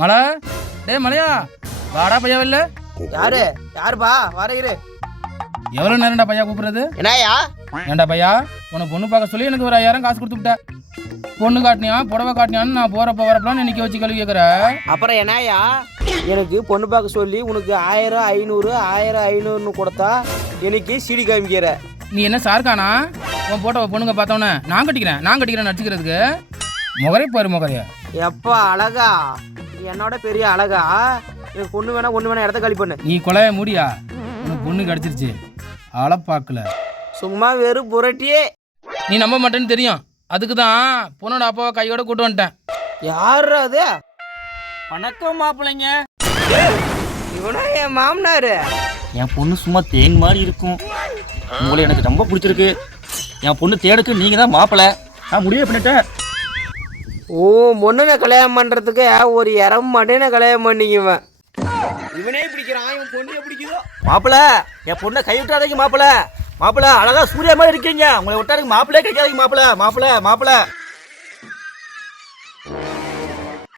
மலை, டேய் மலையா, வாடா பையா இல்ல. யாருப்பா வரையிரு. எவ்வளவு நேரம்டா பையா கூப்பிடுறது? என்னயா ஏண்டா பையா, உனக்கு பொண்ணு பார்க்க சொல்லி எனக்கு ஒரு 5000 காசு கொடுத்து விட்ட. பொண்ணு காட்டினியா புடவை காட்டினியான்னு நான் போறப்ப வரப்பலாம் நிக்க வச்சு கழுவி கேட்குற. அப்புறம் என்னயா, எனக்கு பொண்ணு பார்க்க சொல்லி உனக்கு 1000 500 1500 கொடுத்தா எனக்கு சீடி காமிக்கிற. நீ என்ன சார்கானா? உன் போட்டோ பொண்ணுங்க பார்த்தவொன்னே நான் கட்டிக்கிறேன் நடிச்சுக்கிறதுக்கு. முகரே பாரு முகரையா. எப்பா அழகா, என்னோட பெரிய அழகா. எனக்கு பொண்ணு வேணா ஒண்ணு வேணா இடத்த காலி பண்ணு. நீ கொலைய மூடியா? உனக்கு பொண்ணு கிடைச்சிருச்சு, ஆள பார்க்கல. சும்மா வெறும் புரட்டியே. நீ நம்ப மாட்டேன்னு தெரியும், அதுக்கு தான் பொண்ணோட அப்பாவை கையோட கூட்டு வந்துட்டேன். யாரு அது? வணக்கம் மாப்பிள்ளைங்க. இவனா என் மாமனாரு. என் பொண்ணு சும்மா தேன் மாதிரி இருக்கும். உங்களை எனக்கு ரொம்ப பிடிச்சிருக்கு. என் பொண்ணு தேடுக்கு நீங்க தான் மாப்பிள்ளை. நான் முடிவே பண்ணிட்டேன். ஓ, பொண்ணுனை கல்யாணம் பண்றதுக்கு ஒரு இறம் மாட்டேன்னு கல்யாணம் பண்ணிக்குவேன். இவனே பிடிக்கிறான், இவன் பொண்ணு பிடிக்குதோ. மாப்பிள்ளை, என் பொண்ணை கை விட்டாதீங்க மாப்பிள்ளை. மாப்பிள்ளை அழகா சூர்யா மாதிரி இருக்கீங்க. உங்களை விட்டாருக்கு மாப்பிள்ளையே கிடைக்காதீங்க மாப்பிள்ளை. மாப்பிள்ளை